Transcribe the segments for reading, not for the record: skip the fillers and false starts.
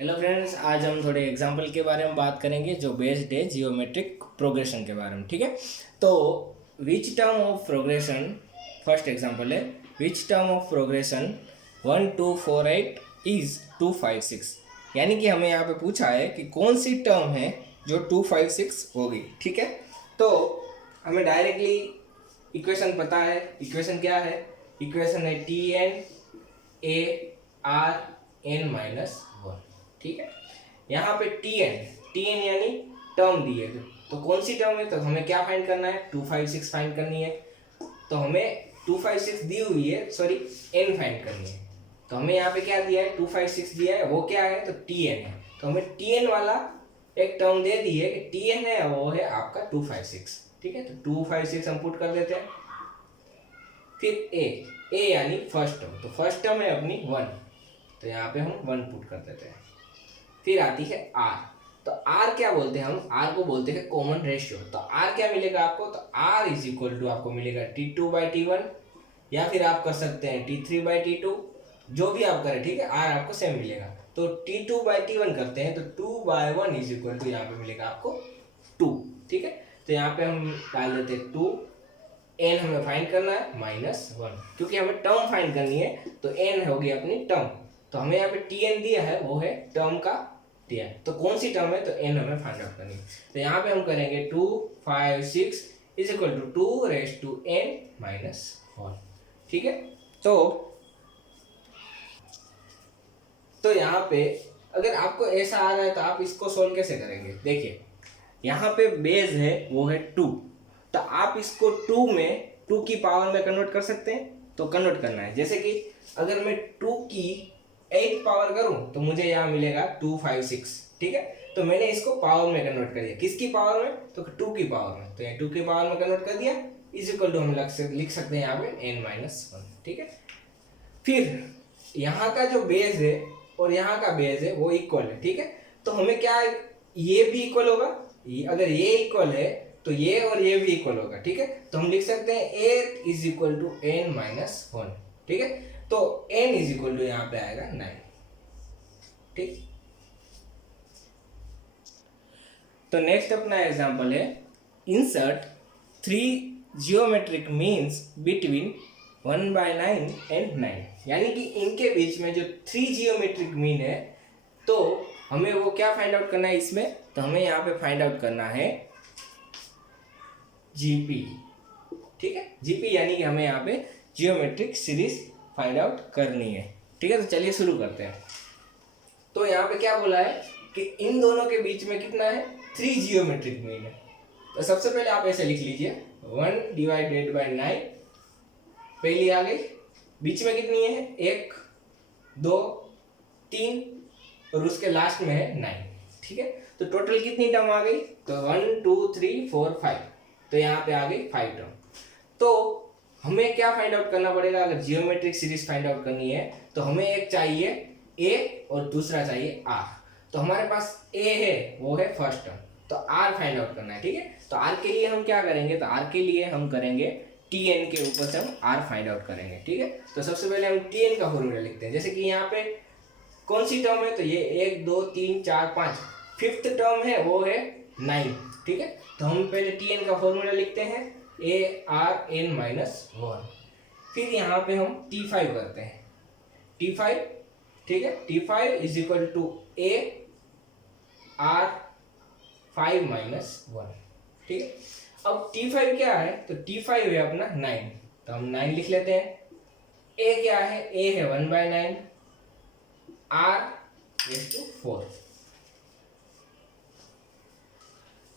Hello friends, आज हम थोड़े एग्जाम्पल के बारे में बात करेंगे जो बेस्ड है जियोमेट्रिक प्रोग्रेशन के बारे में। ठीक है, तो which term of progression, first example है which term of progression 1248 is 256। यानी कि हमें यहाँ पे पूछा है कि कौन सी टर्म है जो 256 होगी। ठीक है, तो हमें डायरेक्टली इक्वेशन पता है। इक्वेशन क्या है? इक्वेशन है T n a r n minus one. ठीक है, यहाँ पे टी एन यानी टर्म दी है, तो कौन सी टर्म है? तो हमें क्या फाइंड करना है? 256 फाइंड करनी है। तो हमें 256 दी हुई है, सॉरी एन फाइंड करनी है। तो हमें यहाँ पे क्या दिया है? 256 दिया है, वो क्या है? तो टी एन है। तो हमें टी एन वाला एक टर्म दे दी है कि टी एन है, वो है आपका 256। ठीक है, तो 256 हम पुट कर देते हैं। फिर ए यानी फर्स्ट टर्म, तो फर्स्ट टर्म है अपनी 1, तो यहाँ पे हम 1 पुट कर देते हैं। फिर आती है आर, तो आर क्या बोलते हैं? हम आर को बोलते हैं कॉमन रेशियो। तो आर क्या मिलेगा आपको? तो आर इज इक्वल टू आपको मिलेगा T2/T1, या फिर आप कर सकते हैं T3/T2, जो भी आप करें। ठीक है, आर आपको सेम मिलेगा। तो T2/T1 करते हैं तो 2/1 इज इक्वल टू यहाँ पे मिलेगा आपको 2। ठीक है, तो यहाँ पे हम डाल देते हैं 2। एन हमें फाइंड करना है -1, क्योंकि हमें टर्म फाइंड करनी है, तो एन होगी अपनी टर्म। तो हमें यहाँ पे टी एन दिया है, वो है टर्म का दिया है। तो कौन सी टर्म है? तो एन हमें फाइंड आउट करनी है। तो यहाँ पे हम करेंगे 256 इज इक्वल टू 2n-1। ठीक है, तो यहाँ पे अगर आपको ऐसा आ रहा है तो आप इसको सोल्व कैसे करेंगे? देखिए, यहाँ पे बेस है वो है 2, तो आप इसको 2 में 2 की पावर में कन्वर्ट कर सकते हैं। तो कन्वर्ट करना है, जैसे कि अगर मैं 2 की 8 पावर करूं तो मुझे यहाँ मिलेगा 256। ठीक है, तो मैंने इसको पावर में कन्वर्ट कर दिया। किसकी पावर में? तो 2 की पावर में। तो यहाँ 2 की पावर में कन्वर्ट कर दिया, इज इक्वल टू हम लिख सकते हैं यहाँ पे n-1। ठीक है, फिर यहाँ का जो बेस है और यहाँ का बेस है वो इक्वल है। ठीक है, तो हमें क्या, ये भी इक्वल होगा। अगर ये इक्वल है तो ये और ये भी इक्वल होगा। ठीक है, तो हम लिख सकते हैं 8 इज इक्वल टू n-1। ठीक है, तो n इज इक्वल टू यहाँ पे आएगा 9। ठीक, तो नेक्स्ट अपना एग्जांपल है insert 3 geometric means between 1/9 and 9। यानी कि इनके बीच में जो 3 जियोमेट्रिक मीन है, तो हमें वो क्या फाइंड आउट करना है इसमें? तो हमें यहाँ पे फाइंड आउट करना है जीपी। ठीक है, जीपी यानी कि हमें यहाँ पे जियोमेट्रिक सीरीज फाइंड आउट करनी है। ठीक है, तो चलिए शुरू करते हैं। तो यहाँ पे क्या बोला है कि इन दोनों के बीच में कितना है? 3 जियोमेट्रिक मीन है। तो सबसे पहले आप ऐसे लिख लीजिए 1/9, पहली आ गई। बीच में कितनी है? 1 2 3, और उसके लास्ट में है 9। ठीक है, तो टोटल कितनी टर्म आ गई? तो 1 2 3 4 5, तो यहाँ पे आ गई 5 टर्म। तो हमें क्या फाइंड आउट करना पड़ेगा? अगर जियोमेट्रिक सीरीज फाइंड आउट करनी है तो हमें एक चाहिए ए और दूसरा चाहिए आर। तो हमारे पास ए है, वो है फर्स्ट टर्म, तो आर फाइंड आउट करना है। ठीक है, तो आर के लिए हम क्या करेंगे? तो आर के लिए हम करेंगे टी एन के ऊपर से हम आर फाइंड आउट करेंगे। ठीक है, तो सबसे पहले हम टी एन का फॉर्मूला लिखते हैं। जैसे कि यहाँ पे कौन सी टर्म है? तो ये 1 2 3 4 5, फिफ्थ टर्म है वो है 9। ठीक है, तो हम पहले टी एन का फॉर्मूला लिखते हैं ARn-1। फिर यहाँ पे हम T5 करते हैं, T5। ठीक है, T5 is equal to AR5-1। ठीक है, अब T5 क्या है? तो T5 है अपना 9, तो हम 9 लिख लेते हैं। A क्या है? A है 1/9, R/4।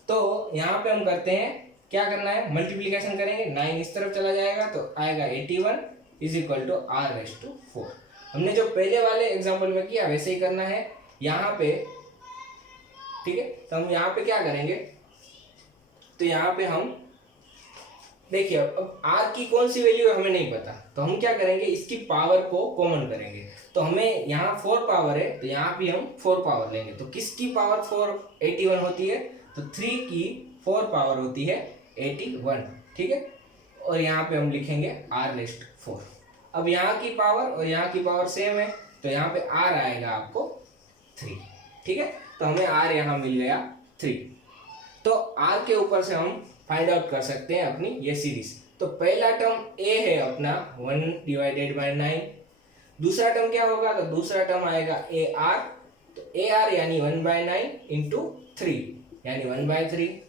तो यहाँ पे हम करते हैं, क्या करना है? मल्टीप्लीकेशन करेंगे, 9 इस तरफ चला जाएगा तो आएगा 81 इज इक्वल टू R/4। हमने जो पहले वाले एग्जांपल में किया वैसे ही करना है यहाँ पे। ठीक है, तो हम यहाँ पे क्या करेंगे? तो यहाँ पे हम देखिए, अब R की कौन सी वैल्यू है हमें नहीं पता, तो हम क्या करेंगे? इसकी पावर को कॉमन करेंगे। तो हमें यहाँ 4 पावर है, तो यहाँ भी हम 4 पावर लेंगे। तो किसकी पावर 481 होती है? तो 3 की 4 पावर होती है 81। ठीक है, और यहाँ पे हम लिखेंगे R/4। अब यहाँ की पावर और यहाँ की पावर सेम है, तो यहाँ पे R आएगा आपको 3। ठीक है, तो हमें r यहाँ मिल गया 3। तो r के ऊपर से हम फाइंड आउट कर सकते हैं अपनी ये सीरीज। तो पहला टर्म a है अपना 1/9। दूसरा टर्म क्या होगा, तो दूसरा टर्म आएगा AR। तो AR यानी 1/9 इंटू 3 यानी 1/3।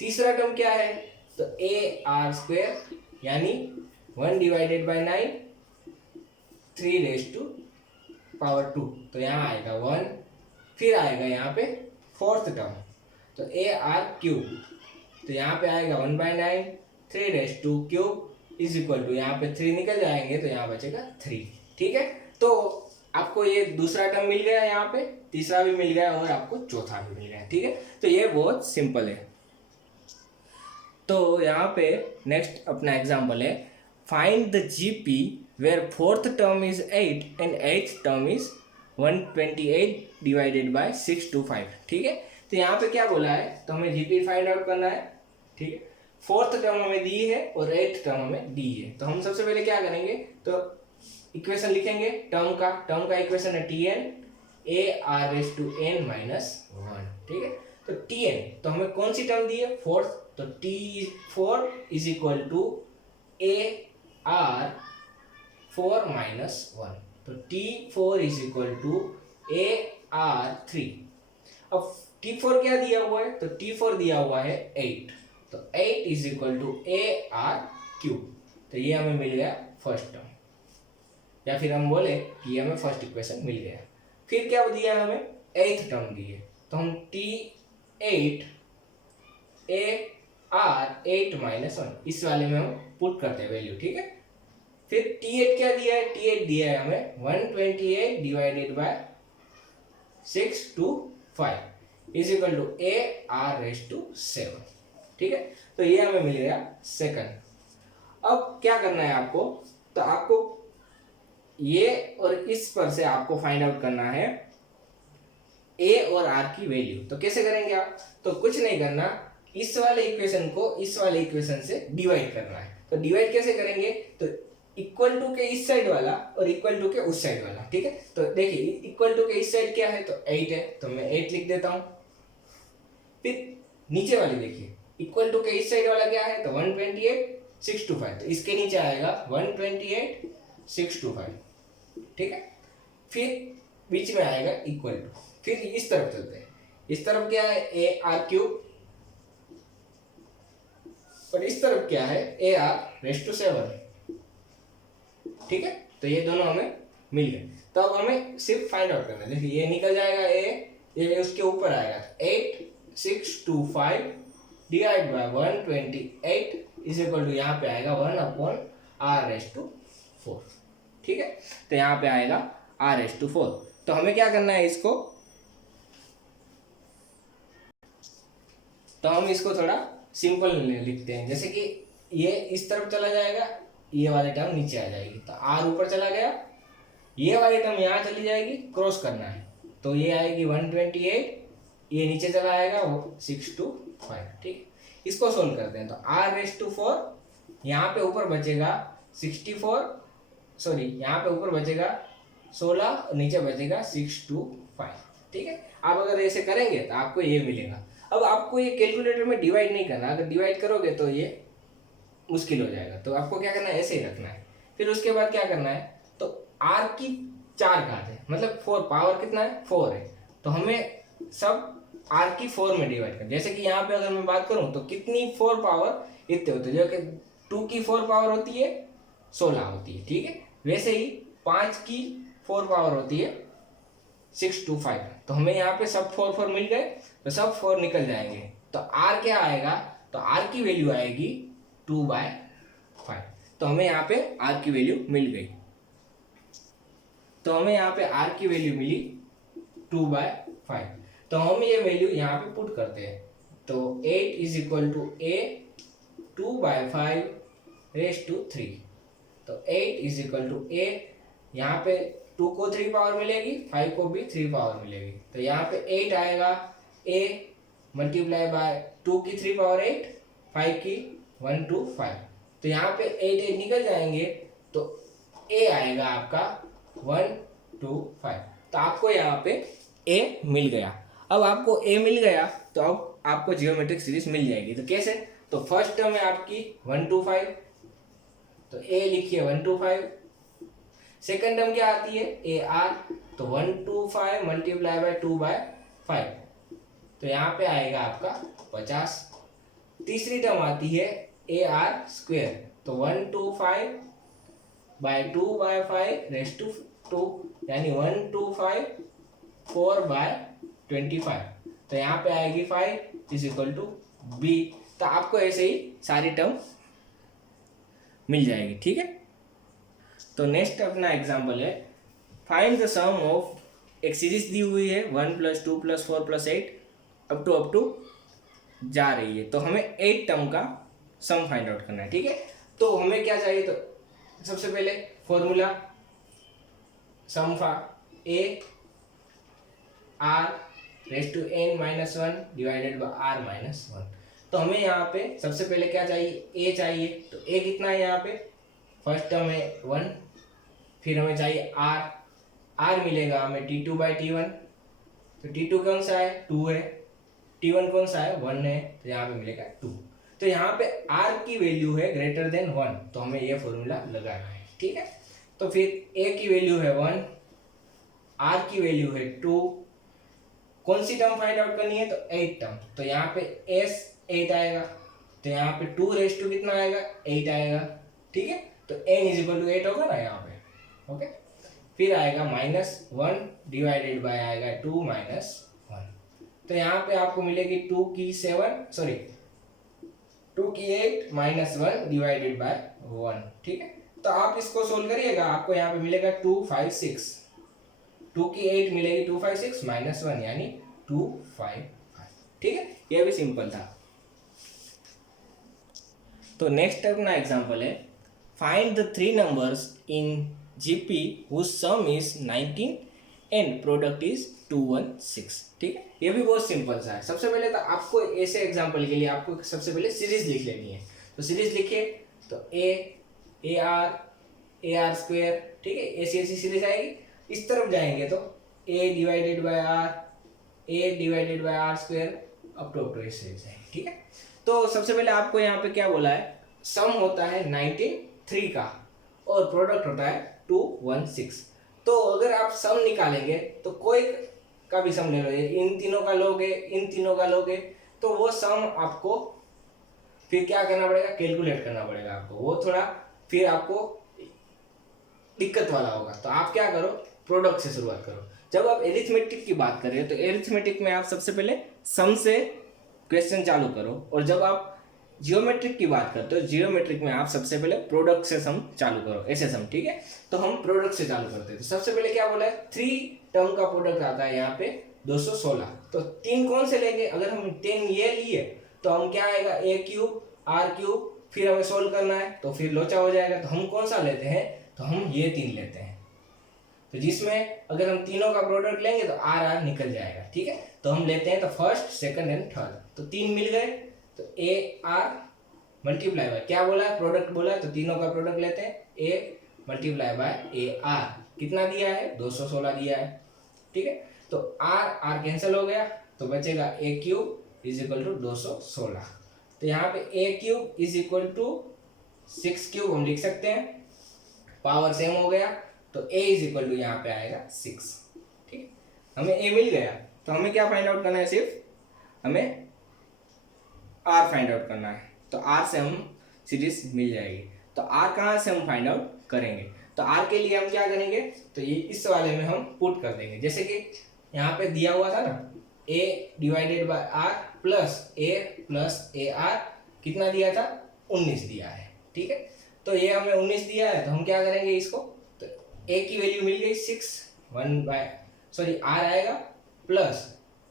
तीसरा टर्म क्या है, तो AR² यानी 1/9 3⁻²। तो यहाँ आएगा 1। फिर आएगा यहाँ पे फोर्थ टर्म, तो AR³ तो यहाँ पे आएगा 1/9 3⁻³ इज इक्वल टू, यहाँ पे 3 निकल जाएंगे तो यहाँ बचेगा 3। ठीक है, तो आपको ये दूसरा टर्म मिल गया, यहाँ पे तीसरा भी मिल गया और आपको चौथा भी मिल गया। ठीक है, तो ये बहुत सिंपल है। तो यहाँ पे नेक्स्ट अपना एग्जांपल है, find the GP where fourth term is 8 and eighth term is 128/6/5। ठीक है, तो यहाँ पे क्या बोला है, तो हमें जीपी फाइंड आउट करना है। ठीक है, फोर्थ टर्म हमें दी है और एट्थ टर्म हमें दी है। तो हम सबसे पहले क्या करेंगे, तो इक्वेशन लिखेंगे टर्म का इक्वेशन है Tn AR⁻n-1। ठीक है, तो Tn तो हमें कौन सी टर्म दी है, फोर्थ, तो T4 is equal to AR4-1। तो T4 is equal to AR3। अब T4 क्या दिया हुआ है, तो T4 दिया हुआ है 8। तो 8 इज इक्वल टू AR³। तो ये हमें मिल गया फर्स्ट टर्म, या फिर हम बोले कि ये हमें फर्स्ट इक्वेशन मिल गया। फिर क्या दिया है, हमें एथ टर्म दी है। तो हम T8 AR8-1 इस वाले में हम पुट करते हैं वैल्यू। ठीक है, फिर T8 क्या दिया है, T8 दिया है हमें 128/6/5 इज इक्वल टू AR⁻7। ठीक है, तो ये हमें मिल गया सेकंड। अब क्या करना है आपको, तो आपको ये और इस पर से आपको फाइंड आउट करना है A और R की वैल्यू। तो कैसे करेंगे आप, तो कुछ नहीं करना, इस वाले इक्वेशन को इस वाले इक्वेशन से डिवाइड करना है। तो डिवाइड कैसे करेंगे, तो इक्वल टू के इस साइड वाला और इक्वल टू के उस साइड वाला। ठीक है, तो देखिए इक्वल टू के इस साइड क्या है, तो 8 है, तो मैं 8 लिख देता हूं। फिर नीचे वाली देखिए, इक्वल टू के इस साइड वाला क्या है, तो 128/6/5। तो इसके नीचे आएगा 128/6/5। ठीक है, फिर बीच में आएगा इक्वल टू। फिर इस तरफ चलते हैं, इस तरफ क्या है AR³ और इस तरफ क्या है AR⁻7। ठीक है, तो ये दोनों हमें मिल गए। तो अब हमें सिर्फ फाइंड आउट करना है। देखिए ये निकल जाएगा ये उसके ऊपर आएगा 8/6/5 divide by 128 is equal to, यहाँ पे आएगा 1/R⁴। ठीक है, तो यहाँ पे आएगा R⁴। तो हमें क्या करना है, इसको तो हम इसको थोड़ा सिंपल लिखते हैं। जैसे कि ये इस तरफ चला जाएगा, ये वाली टर्म नीचे आ जाएगी, तो R ऊपर चला गया, ये वाली टर्म यहाँ चली जाएगी, क्रॉस करना है, तो ये आएगी 128, ये नीचे चला आएगा वो 6/5। ठीक, इसको सोल्व करते हैं। तो R⁴ यहाँ पे ऊपर बचेगा 64, सॉरी यहाँ पे ऊपर बचेगा 16 और नीचे बचेगा 6/5। ठीक है, आप अगर ऐसे करेंगे तो आपको ये मिलेगा। अब आपको ये कैलकुलेटर में डिवाइड नहीं करना, अगर डिवाइड करोगे तो ये मुश्किल हो जाएगा। तो आपको क्या करना है, ऐसे ही रखना है। फिर उसके बाद क्या करना है, तो R की 4 घात है, मतलब 4, पावर कितना है 4 है, तो हमें सब R की 4 में डिवाइड कर। जैसे कि यहाँ पे अगर मैं बात करूँ तो कितनी 4 पावर इतने होते हैं, जो कि 2 की 4 पावर होती है 16 होती है। ठीक है, वैसे ही 5 की 4 पावर होती है 6/5। तो हमें यहाँ पे सब 4 मिल गए, तो सब 4 निकल जाएंगे। तो R क्या आएगा, तो R की वैल्यू आएगी 2/5। तो हमें यहाँ पे R की वैल्यू मिल गई। तो हमें यहाँ पे R की वैल्यू मिली 2/5। तो हम ये वैल्यू यहाँ पे पुट करते हैं। तो 8 इज इक्वल टू A 2/5⁻3। तो 8 इज इक्वल टू A, यहाँ पे 2 को 3 पावर मिलेगी, 5 को भी 3 पावर मिलेगी। तो यहाँ पे 8 आएगा A मल्टीप्लाई बाय 2 की 3 पावर 8, 5 की 1 to 5। तो यहाँ पे 8 निकल जाएंगे, तो A आएगा आपका 1 to 5। तो आपको यहाँ पे ए मिल गया। अब आपको ए मिल गया तो अब आपको जियोमेट्रिक सीरीज मिल जाएगी। तो कैसे? तो फर्स्ट टर्म है आपकी 1 to 5, तो ए लिखिए 1 to 5। सेकेंड टर्म क्या आती है? ए आर, तो 1 to 5 मल्टीप्लाई बाय 2/5, तो यहाँ पे आएगा आपका 50। तीसरी टर्म आती है ए आर स्क्वेयर, तो 1 to 5 बाय 2/5 रेस टू 2, यानी 1 to 5 4/25, तो यहाँ पे आएगी 5 इज इक्वल टू बी। तो आपको ऐसे ही सारी टर्म मिल जाएगी। ठीक है, तो नेक्स्ट अपना एग्जांपल है, फाइंड द सम ऑफ, एक सीरीज दी हुई है 1 + 2 + 4 + 8 अप टू जा रही है, तो हमें 8 टर्म का सम फाइंड आउट करना है। ठीक है, तो हमें क्या चाहिए? तो सबसे पहले formula sum for a r raise to n - 1 divided by r - 1। तो हमें यहाँ पे सबसे पहले क्या चाहिए? ए चाहिए। तो ए कितना है यहाँ पे? फर्स्ट टर्म है 1, फिर हमें चाहिए r मिलेगा हमें T2/T1, तो T2 कौन सा है? 2 है। T1 कौन सा है? 1 है, तो यहाँ पे मिलेगा 2। तो यहाँ पे r की वैल्यू है ग्रेटर देन 1, तो हमें ये फॉर्मूला लगाना है। ठीक है, तो फिर a की वैल्यू है 1, r की वैल्यू है 2, कौन सी टर्म फाइंड आउट करनी है? तो 8 टर्म, तो यहाँ पे s 8 आएगा, तो यहाँ पे 2 रेस टू कितना आएगा? 8 आएगा। ठीक है, तो n = 8 होगा ना यहाँ पे। ओके, फिर आएगा -1 डिवाइडेड बाय आएगा 2 - 1, तो यहाँ पे आपको मिलेगी 2 की 8 - 1 डिवाइडेड बाय 1। ठीक है, तो आप इसको सोल्व करिएगा, आपको यहाँ पे मिलेगा 256, 2 की 8 मिलेगी 256 -1 यानी 255। ठीक है, ये भी सिंपल था। तो नेक्स्ट अपना एग्जांपल है, find the 3 numbers in GP whose sum is 19 and product is 216। ठीक है, ये भी बहुत सिंपल सा है। सबसे पहले तो आपको ऐसे एग्जांपल के लिए आपको सबसे पहले सीरीज लिख लेनी है। तो सीरीज लिखिए, तो ए आर स्क्वायर, ठीक है, ऐसी सीरीज आएगी। इस तरफ जाएंगे तो a divided by r square up to ऐसे जाएंगे। ठीक है, तो सबसे पहले आपको यहाँ पे क्या बोला है? सम होता है 19 3 का और प्रोडक्ट होता है 216। तो अगर आप सम निकालेंगे तो कोई का भी सम ले लो, इन तीनों का लोगे, इन तीनों का लोगे, तो वो सम आपको फिर क्या करना पड़ेगा? कैलकुलेट करना पड़ेगा आपको, वो थोड़ा फिर आपको दिक्कत वाला होगा। तो आप क्या करो? प्रोडक्ट से शुरुआत करो। जब आप एरिथमेटिक की बात कर रहे हो तो एरिथमेटिक में आप सबसे पहले सम से क्वेश्चन चालू करो, और जब आप जियोमेट्रिक की बात करते हो जियोमेट्रिक में आप सबसे पहले प्रोडक्ट से सम चालू करो, ऐसे सम। ठीक है, तो हम प्रोडक्ट से चालू करते हैं। तो सबसे पहले क्या बोला है? 3 टर्म का प्रोडक्ट आता है यहाँ पे 216। तो 3 कौन से लेंगे? अगर हम 10 ये लिए तो हम क्या आएगा? a³ r³, फिर हमें सोल्व करना है तो फिर लोचा हो जाएगा। तो हम कौन सा लेते हैं? तो हम ये 3 लेते हैं, तो जिसमें अगर हम तीनों का प्रोडक्ट लेंगे तो r निकल जाएगा। ठीक है, तो हम लेते हैं तो फर्स्ट, सेकंड एंड थर्ड, तो 3 मिल गए। तो ए आर मल्टीप्लाई बाय, क्या बोला है? प्रोडक्ट बोला है, तो तीनों का प्रोडक्ट लेते हैं। A multiply by A R, कितना दिया है? 216 दिया है। ठीक है, तो आर कैंसिल हो गया, तो बचेगा a³ = 216। तो यहाँ पे a³ = 6³ हम लिख सकते हैं, पावर सेम हो गया, तो a यहाँ पे आएगा 6। ठीक है, हमें a मिल गया, तो हमें क्या फाइंड आउट करना है? सिर्फ हमें r फाइंड आउट करना है। तो r से हम सीरीज मिल जाएगी। तो r कहाँ से हम फाइंड आउट करेंगे? तो r के लिए हम क्या करेंगे? तो ये इस वाले में हम पुट कर देंगे, जैसे कि यहाँ पे दिया हुआ था ना, a divided by r plus a r, कितना दिया था? 19 दिया है। ठीक है, तो ये हमें 19 दिया है, तो हम क्या करेंगे इसको? तो a की वैल्यू मिल गई 6, r आएगा प्लस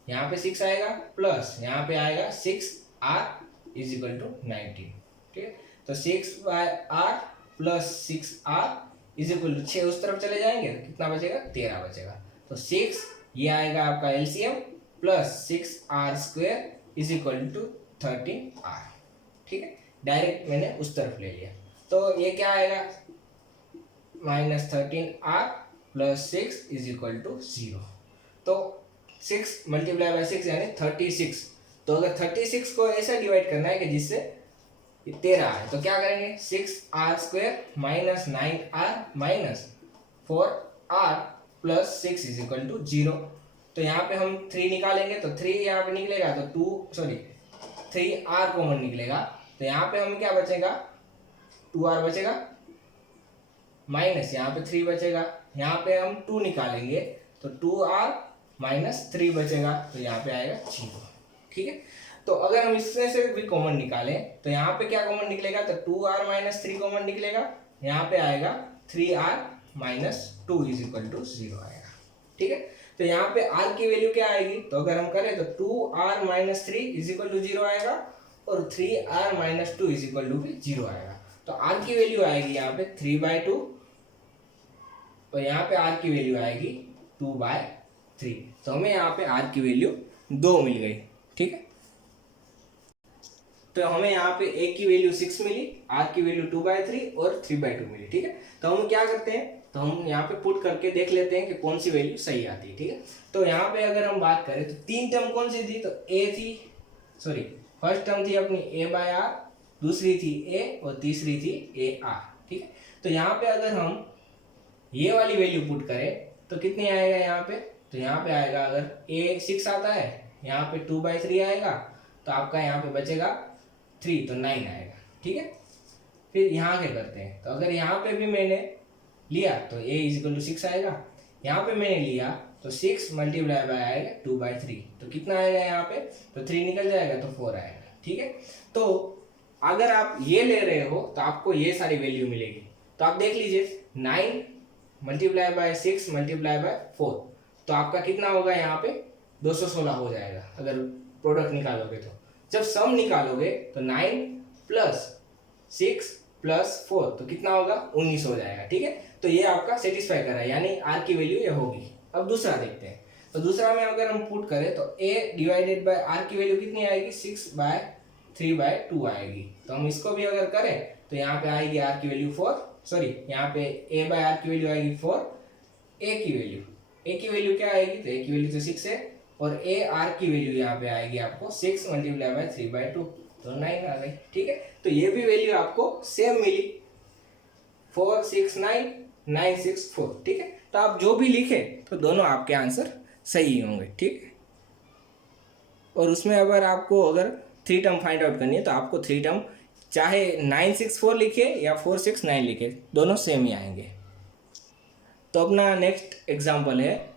यहाँ पे 6 आएगा प्लस यहाँ पे आएगा 6r = 19। ठीक है, तो 6/r प्लस 6r = 6 उस तरफ चले जाएंगे, कितना बचेगा? 13 बचेगा। तो 6 ये आएगा आपका एलसीएम प्लस 6r² = 13r। ठीक है, डायरेक्ट मैंने उस तरफ ले लिया, तो ये क्या आएगा? -13r plus 6 = 0। तो 6 मल्टीप्लाई बाय 6 यानी 36। तो अगर 36 को ऐसा डिवाइड करना है कि जिससे 13 है, तो क्या करेंगे 6r² minus 9r minus 4r plus 6 is equal to 0। तो यहाँ पे हम 3 निकालेंगे तो 3 यहाँ पे निकलेगा तो 3r कॉमन निकलेगा। तो यहाँ पे हमें क्या बचेगा 2r बचेगा माइनस यहाँ पे 3 बचेगा। यहाँ पे हम 2 निकालेंगे तो 2r माइनस 3 बचेगा, तो यहाँ पे आएगा 0। ठीक है, तो अगर हम इसमें से भी कॉमन निकालें तो यहाँ पे क्या कॉमन निकलेगा, तो 2r माइनस 3 कॉमन निकलेगा। यहाँ पे आएगा 3r minus 2 is equal to 0 आएगा। ठीक है, तो यहाँ पे r की वैल्यू क्या आएगी, तो अगर हम करें तो 2r minus 3 is equal to 0 आएगा और 3r minus 2 is equal to भी 0 आएगा। तो r की वैल्यू आएगी यहाँ पे 3/2 और यहाँ पे r की वैल्यू आएगी 2/3। तो हमें यहाँ पे r की वैल्यू 2 मिल गई। ठीक है, तो हमें यहाँ पे a की वैल्यू 6 मिली, r की वैल्यू 2/3 और 3/2 मिली। ठीक है, तो हम क्या करते हैं, तो हम यहाँ पे पुट करके देख लेते हैं कि कौन सी वैल्यू सही आती है। ठीक है, तो यहाँ पे अगर हम बात करें तो 3 टर्म कौन सी थी, तो फर्स्ट टर्म थी अपनी a/r, दूसरी थी a और तीसरी थी ar। ठीक है, तो यहाँ पे अगर हम ये वाली वैल्यू पुट करें तो कितनी आएगा यहाँ पे, तो यहाँ पे आएगा अगर a 6 आता है, यहाँ पे 2/3 आएगा, तो आपका यहाँ पे बचेगा 3, तो 9 आएगा। ठीक है, फिर यहाँ क्या करते हैं, तो अगर यहाँ पे भी मैंने लिया तो a इज इक्वल टू 6 आएगा, यहाँ पे मैंने लिया तो 6 मल्टीप्लाई बाय आएगा 2/3, तो कितना आएगा यहाँ पे, तो 3 निकल जाएगा तो 4 आएगा। ठीक है, तो अगर आप ये ले रहे हो तो आपको ये सारी वैल्यू मिलेगी। तो आप देख लीजिए 9 मल्टीप्लाई बाय 6 मल्टीप्लाई बाय 4, तो आपका कितना होगा यहाँ पे 216 हो जाएगा अगर प्रोडक्ट निकालोगे। तो जब सम निकालोगे तो 9 प्लस 6 प्लस 4 तो कितना होगा 19 हो जाएगा। ठीक है, तो ये आपका सेटिस्फाई कर रहा है, यानी r की वैल्यू ये होगी। अब दूसरा देखते हैं, तो दूसरा में अगर हम पुट करें तो a डिवाइडेड बाय r की वैल्यू कितनी आएगी 6/3/2 आएगी। तो हम इसको भी अगर करें तो यहाँ पे आएगी r की वैल्यू 4, यहाँ पे a/r की वैल्यू आएगी 4, a की वैल्यू क्या आएगी, तो a की वैल्यू तो 6 है और ar की वैल्यू यहाँ पे आएगी आपको 6 मल्टीप्लाई बाय 3/2, तो 9 आ गई। ठीक है, तो ये भी वैल्यू आपको सेम मिली 4 6 9 9 6 4। ठीक है, तो आप जो भी लिखे तो दोनों आपके आंसर सही होंगे। ठीक है, और उसमें अगर 3 टर्म फाइंड आउट करनी है तो आपको 3 टर्म चाहे 964 लिखे या 469 लिखे, दोनों सेम ही आएंगे। तो अपना नेक्स्ट एग्जांपल है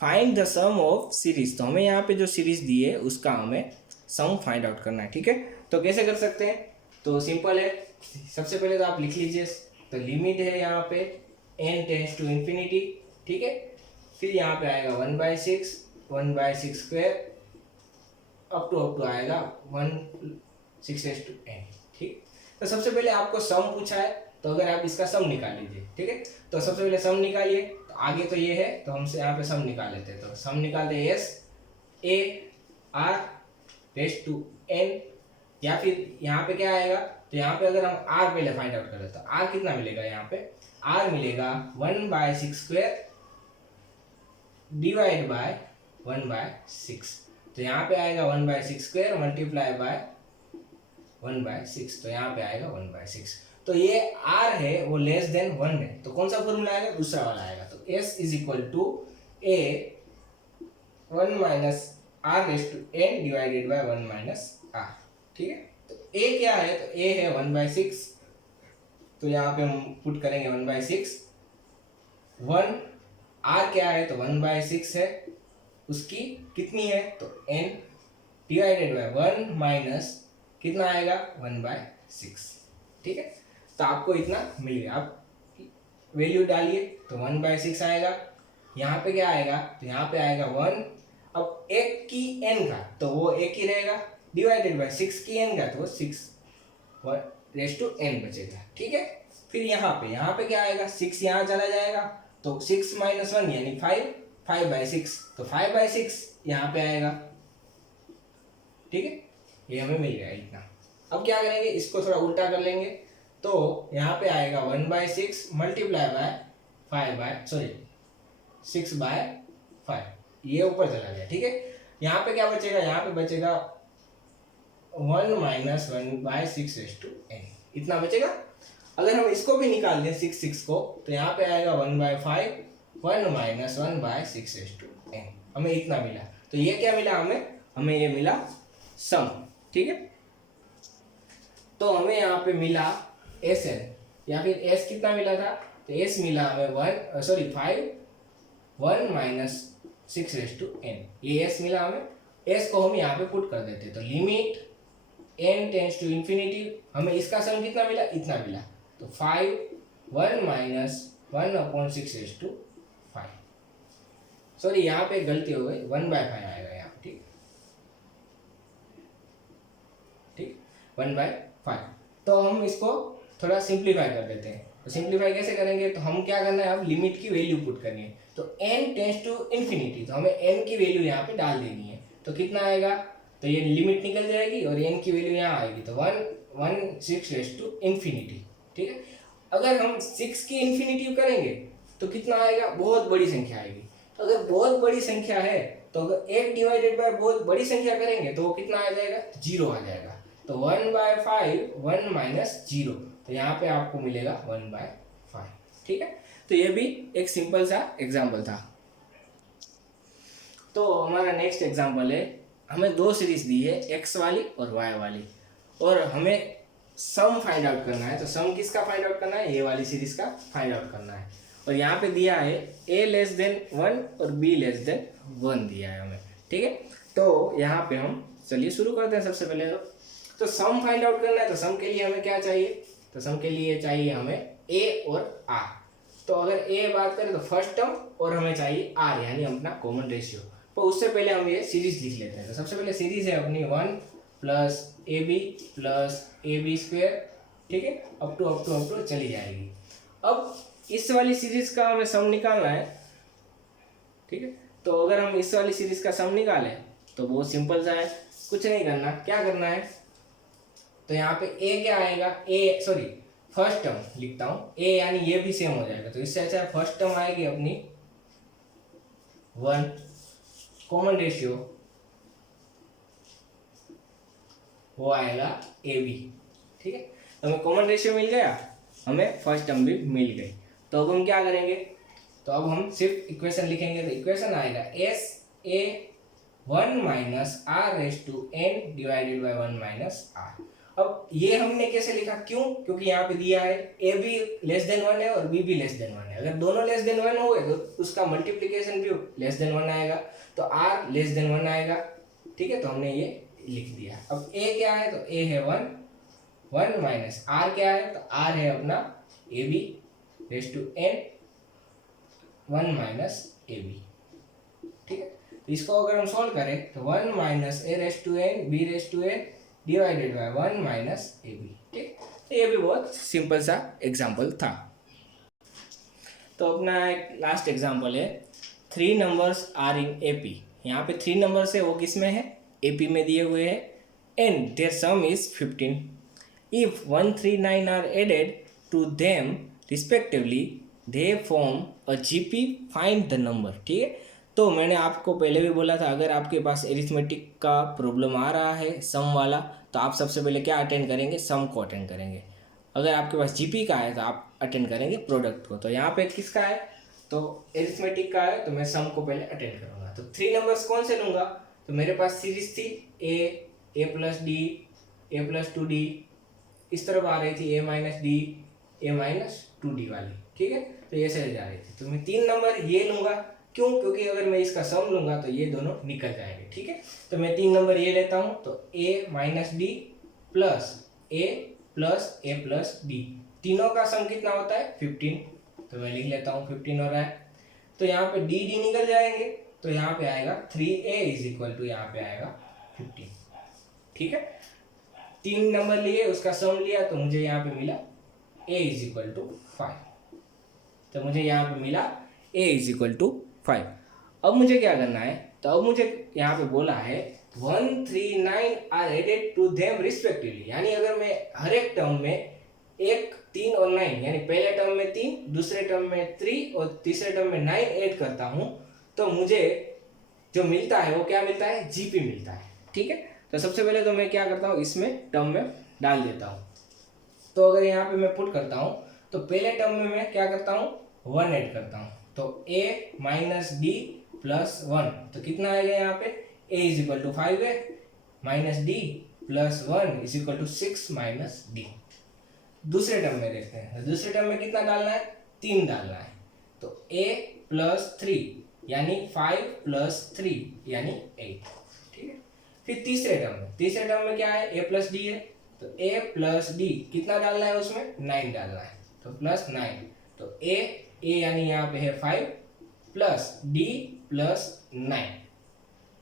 find the sum of series. तो हमें यहाँ पे जो सीरीज दी है उसका हमें सम फाइंड आउट करना है। ठीक है, तो कैसे कर सकते हैं, तो सिंपल है, सबसे पहले तो आप लिख लीजिए, तो लिमिट है यहाँ पे n टेंड्स टू इन्फिनिटी। ठीक है, फिर यहाँ पे आएगा 1/6 स्क्वायर अप टू आएगा 1/6n। ठीक, तो सबसे पहले आपको सम पूछा है, तो अगर आप इसका सम निकाल लीजिए। ठीक है, तो सबसे पहले सम निकालिए, तो आगे तो ये है तो हमसे यहाँ पे सम निकाल लेते हैं। तो सम निकालते हैं s/n, या फिर यहाँ पे क्या आएगा, तो यहाँ पे अगर हम r पहले फाइंड आउट करें तो r कितना मिलेगा, यहाँ पे r मिलेगा 1/6 स्क्वायर डिवाइड बाय 1/6। तो यहाँ पे आएगा 1/6 स्क्वायर मल्टीप्लाई बाय 1/6, तो यहाँ पे आएगा 1/6। तो ये r है वो लेस देन 1 है, तो कौन सा फॉर्मूला आएगा, दूसरा वाला आएगा। तो s is equal to a 1 minus r raise to n divided by 1 minus r। ठीक है, तो a क्या है, तो a है 1/6, तो यहाँ पे हम पुट करेंगे 1/6। 1 r क्या है, तो 1/6 है, उसकी कितनी है, तो n डिवाइडेड बाय 1 माइनस कितना आएगा 1/6। ठीक है, तो आपको इतना मिल गया। आप वैल्यू डालिए तो 1/6 आएगा, यहाँ पे क्या आएगा, तो यहाँ पे आएगा 1, अब एक की n का तो वो एक ही रहेगा, डिवाइडेड बाय 6 की n का तो वो 6/n बचेगा। ठीक है, फिर यहाँ पे क्या आएगा, 6 यहाँ चला जाएगा तो 6 - 1 यानी 5, 5/6, तो 5/6 यहाँ पे आएगा। ठीक है, ये हमें मिल गया इतना। अब क्या करेंगे, इसको थोड़ा उल्टा कर लेंगे, तो यहाँ पे आएगा 1/6 मल्टीप्लाई बाय 6/5, ये ऊपर चला गया, ठीक है। यहाँ पे क्या बचेगा, यहाँ पे बचेगा 1 माइनस 1/6n, इतना बचेगा। अगर हम इसको भी निकाल दें 6 को, तो यहाँ पे आएगा 1/5, 1 माइनस 1/6n, हमें इतना मिला। तो ये क्या मिला हमें ये मिला सम, ठीक है। तो हमें यहाँ पे मिला Sn, या फिर S कितना मिला था, तो S मिला हमें 5 1 माइनस 6n, ये S मिला हमें। S को हम यहाँ पे पुट कर देते, तो limit n tends to infinity, हमें इसका सम कितना मिला, इतना मिला। तो 5 1 माइनस 1/6/5, सॉरी यहाँ पे गलती हो गई, 1/5 आएगा यहाँ पे, ठीक 1/5। तो हम इसको थोड़ा सिंप्लीफाई कर देते हैं। तो सिंप्लीफाई कैसे करेंगे, तो हम क्या करना है, अब लिमिट की वैल्यू पुट करनी है। तो n टेंस टू इन्फिनिटी, तो हमें n की वैल्यू यहाँ पे डाल देनी है। तो कितना आएगा, तो ये लिमिट निकल जाएगी और n की वैल्यू यहाँ आएगी, तो 1/6/∞, ठीक है। अगर हम 6 की इन्फिनिटी करेंगे तो कितना आएगा, बहुत बड़ी संख्या आएगी। अगर बहुत बड़ी संख्या है तो अगर 1 डिवाइडेड बाय बहुत बड़ी संख्या करेंगे तो वो कितना आ जाएगा, 0 आ जाएगा। तो 1/5 1 माइनस 0, तो यहाँ पे आपको मिलेगा 1/5, ठीक है। तो ये भी एक सिंपल सा एग्जाम्पल था। तो हमारा नेक्स्ट एग्जाम्पल है, हमें दो सीरीज दी है, x वाली और y वाली, और हमें सम फाइंड आउट करना है। तो सम किसका फाइंड आउट करना है, ये वाली सीरीज का फाइंड आउट करना है। और यहाँ पे दिया है a<1 और b<1 दिया है हमें, ठीक है। तो यहाँ पे हम चलिए शुरू करते हैं। सबसे पहले तो सम फाइंड आउट करना है, तो सम के लिए हमें क्या चाहिए, तो सम के लिए चाहिए हमें a और r। तो अगर a बात करें तो फर्स्ट टर्म, और हमें चाहिए r यानी अपना कॉमन रेशियो। तो उससे पहले हम ये सीरीज लिख लेते हैं। तो सबसे पहले सीरीज है अपनी 1 प्लस ab प्लस ab², ठीक है, अप टू चली जाएगी। अब इस वाली सीरीज का हमें सम निकालना है, ठीक है। तो अगर हम इस वाली सीरीज का सम निकालें तो बहुत सिंपल सा है, कुछ नहीं करना। क्या करना है, तो यहाँ पे a क्या आएगा, फर्स्ट टर्म लिखता हूँ a, यानी ये भी सेम हो जाएगा। तो इससे अच्छा फर्स्ट टर्म आएगी अपनी 1, कॉमन रेशियो वो आएगा ab, ठीक है। तो हमें कॉमन रेशियो मिल गया, हमें फर्स्ट टर्म भी मिल गई। तो अब हम क्या करेंगे, तो अब हम सिर्फ इक्वेशन लिखेंगे। तो इक्वेशन आएगा SA1 minus r⁴n divided by 1 minus r। अब ये हमने कैसे लिखा, क्यों, क्योंकि यहाँ पे दिया है a भी <1 है और b भी <1 है। अगर दोनों <1 हो गए तो उसका मल्टीप्लिकेशन भी <1 आएगा, तो r <1 आएगा, ठीक है। तो हमने ये लिख दिया। अब a क्या है, तो a है 1 माइनस r क्या है, तो r है अपना ab⁴n 1 माइनस ab, ठीक है। तो इसको अगर हम सॉल्व करें तो 1 minus a⁴n b⁴n divided by 1 minus ab, ठीक। तो ये भी बहुत सिंपल सा एग्जाम्पल था। तो अपना एक लास्ट एग्जाम्पल है, 3 नंबर्स आर इन AP। यहाँ पे 3 नंबर्स है, वो किस में है, AP में दिए हुए हैं, and their sum is 15। If 1 3 9 are added to them respectively they form a GP, find the number, ठीक है। तो मैंने आपको पहले भी बोला था, अगर आपके पास एरिथमेटिक का प्रॉब्लम आ रहा है सम वाला, तो आप सबसे पहले क्या अटेंड करेंगे, सम को अटेंड करेंगे। अगर आपके पास GP का है तो आप अटेंड करेंगे प्रोडक्ट को। तो यहाँ पे किसका है, तो एरिथमेटिक का है, तो मैं सम को पहले अटेंड करूँगा। तो 3 नंबर्स कौन से लूँगा, तो मेरे पास सीरीज थी a plus d a plus 2d, इस तरफ आ रही थी a minus d a minus 2d वाली, ठीक है। तो ये से जा रही थी, तो मैं 3 नंबर ये लूँगा, क्यों, क्योंकि अगर मैं इसका सम लूँगा तो ये दोनों निकल जाएंगे, ठीक है। तो मैं 3 नंबर ये लेता हूँ, तो a minus d plus a plus d, तीनों का सम कितना होता है 15। तो मैं लिख लेता हूँ 15 हो रहा है। तो यहाँ पे d निकल जाएंगे, तो यहाँ पे आएगा 3a इज इक्वल टू, यहाँ पे आएगा 15, ठीक है। 3 नंबर लिए, उसका सम लिया, तो मुझे यहाँ पे मिला a इज इक्वल टू 5। तो मुझे यहाँ पे मिला a इज इक्वल टू 5। अब मुझे क्या करना है, तो अब मुझे यहाँ पे बोला है 1 3 9 are added to them respectively, यानी अगर मैं हर एक टर्म में 1 3 और 9, यानी पहले टर्म में 3, दूसरे टर्म में 3 और तीसरे टर्म में 9 ऐड करता हूँ, तो मुझे जो मिलता है वो क्या मिलता है, जीपी मिलता है। ठीक है, तो सबसे पहले तो मैं क्या करता हूँ, इसमें टर्म में डाल देता हूँ। तो अगर यहाँ पे मैं पुट करता हूँ तो पहले टर्म में मैं क्या करता हूँ, 1 ऐड करता हूँ, तो a माइनस डी प्लस 1, तो कितना आएगा यहाँ पे, a इज इक्वल टू 5 है minus d plus 1 is equal to 6 minus d. दूसरे टर्म में देखते हैं, दूसरे टर्म में कितना डालना है, 3 डालना है, तो a प्लस 3 यानी 5 प्लस 3 यानी 8। ठीक है, फिर तीसरे टर्म में क्या है, a प्लस डी है, तो a प्लस डी कितना डालना है, उसमें 9 डालना है, तो प्लस 9, तो a यानी यहाँ पे है 5 प्लस d प्लस 9,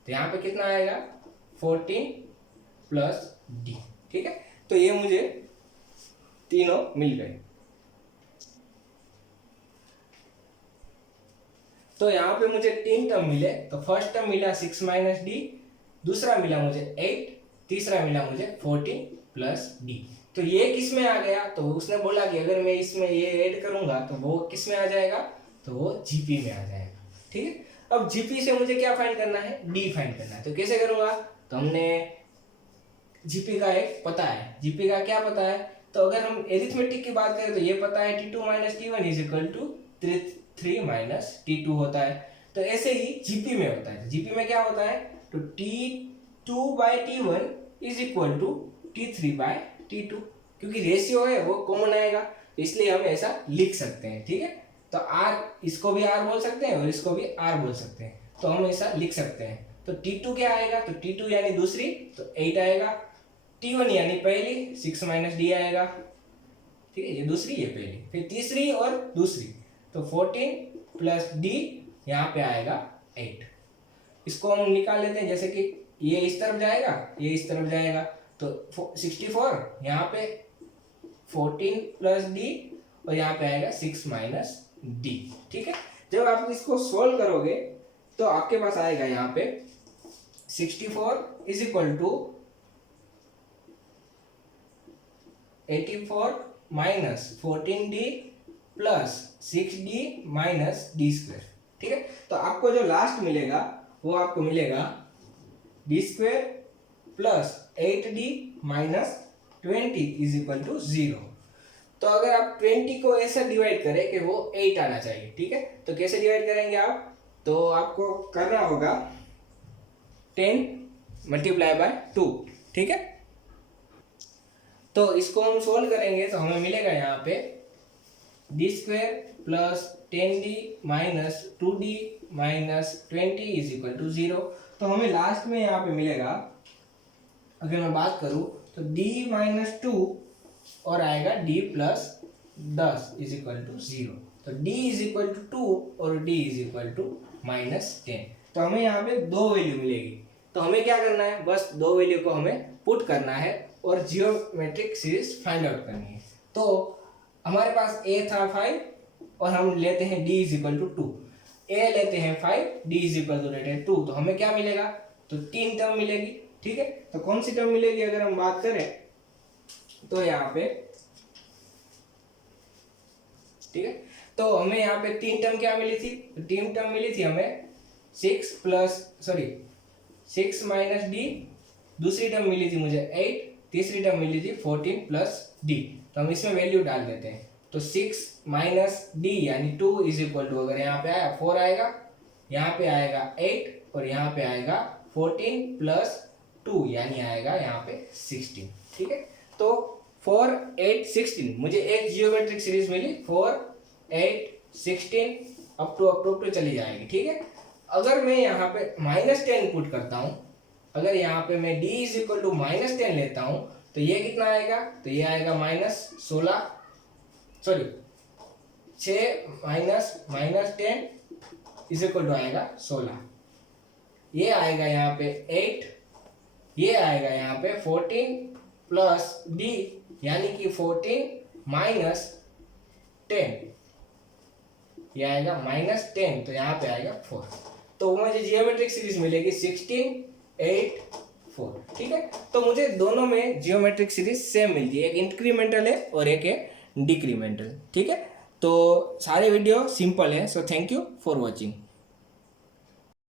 तो यहाँ पे कितना आएगा 14 प्लस d। ठीक है, तो ये मुझे तीनों मिल गए। तो यहाँ पे मुझे 3 टर्म मिले, तो फर्स्ट टर्म मिला 6 माइनस डी, दूसरा मिला मुझे 8, तीसरा मिला मुझे 14 प्लस डी। तो ये किस में आ गया, तो उसने बोला कि अगर मैं इसमें ये ऐड करूंगा तो वो किस में आ जाएगा, तो वो जीपी में आ जाएगा। ठीक है, अब जीपी से मुझे क्या फाइंड करना है, डी फाइंड करना है। तो कैसे करूंगा, तो हमने जीपी का एक पता है, जीपी का क्या पता है, तो अगर हम एरिथमेटिक की बात करें तो ये पता है T2 minus T1 is equal to 3 minus T2 होता है। तो ऐसे ही जीपी में होता है, जीपी में क्या होता है, तो T2 by T1 is equal to T3 by T2, क्योंकि रेशियो है वो कॉमन आएगा, इसलिए हम ऐसा लिख सकते हैं। ठीक है, तो R इसको भी R बोल सकते हैं और इसको भी R बोल सकते हैं, तो हम ऐसा लिख सकते हैं। तो T2 क्या आएगा, तो T2 यानी दूसरी, तो 8 आएगा, T1 यानी पहली 6 माइनस डी आएगा। ठीक है, ये दूसरी ये पहली, फिर तीसरी और दूसरी, तो 14 प्लस डी यहाँ पे आएगा 8। इसको हम निकाल लेते हैं, जैसे कि ये इस तरफ जाएगा, ये इस तरफ जाएगा, तो 64 यहाँ पे 14 प्लस डी और यहाँ पे आएगा 6 माइनस डी। ठीक है, जब आप इसको सोल्व करोगे तो आपके पास आएगा यहाँ पे 64 is equal to 84 minus 14d plus 6d minus d square. ठीक है, तो आपको जो लास्ट मिलेगा वो आपको मिलेगा d square plus 8d minus 20 is equal to 0। तो अगर आप 20 को ऐसा डिवाइड करें कि वो 8 आना चाहिए। ठीक है, तो कैसे डिवाइड करेंगे आप, तो आपको करना होगा 10 मल्टीप्लाई बाय 2। ठीक है, तो इसको हम सोल्व करेंगे तो हमें मिलेगा यहाँ पे d square plus 10d minus 2d minus 20 is equal to 0। तो हमें लास्ट में यहाँ पे मिलेगा, अगर मैं बात करूँ तो d माइनस 2 और आएगा d plus 10 is equal to 0। तो d इज इक्वल टू 2 और d is equal to minus 10। तो हमें यहाँ पे दो वैल्यू मिलेगी, तो हमें क्या करना है, बस दो वैल्यू को हमें पुट करना है और जियोमेट्रिक सीरीज फाइंड आउट करनी है। तो हमारे पास a था 5 और हम लेते हैं d is equal to 2, a लेते हैं 5, d इज इक्वल टू 2, तो हमें क्या मिलेगा, तो 3 टर्म मिलेगी। ठीक है, तो कौन सी टर्म मिलेगी अगर हम बात करें तो यहाँ पे, ठीक है, तो हमें यहाँ पे 3 टर्म क्या मिली थी, तो 3 टर्म मिली थी हमें 6 माइनस डी, दूसरी टर्म मिली थी मुझे 8, तीसरी टर्म मिली थी 14 प्लस डी। तो हम इसमें वैल्यू डाल देते हैं, तो 6 माइनस डी यानी 2 इज इक्वल टू, अगर यहाँ पे आया 4 आएगा, यहाँ पे आएगा 8 और यहाँ पे आएगा 14 प्लस 2 यानी आएगा यहाँ पे 16। ठीक है, तो 4 8 16 मुझे एक जियोमेट्रिक सीरीज मिली, 4 8 16 अप टू चली जाएगी। ठीक है, अगर मैं यहाँ पे -10 पुट करता हूँ, अगर यहाँ पे मैं d इज इक्वल टू -10 लेता हूँ तो ये कितना आएगा, तो ये आएगा -16, sorry 6 minus 10 is equal to आएगा 16, ये आएगा यहाँ पे 8, ये आएगा यहाँ पे 14 प्लस d यानी कि 14 माइनस 10, ये आएगा -10, तो यहाँ पे आएगा 4। तो मुझे जियोमेट्रिक सीरीज मिलेगी 16 8 4। ठीक है, तो मुझे दोनों में जियोमेट्रिक सीरीज सेम मिलती है, एक इंक्रीमेंटल है और एक है डिक्रीमेंटल। ठीक है, तो सारे वीडियो सिंपल है। So thank you for watching.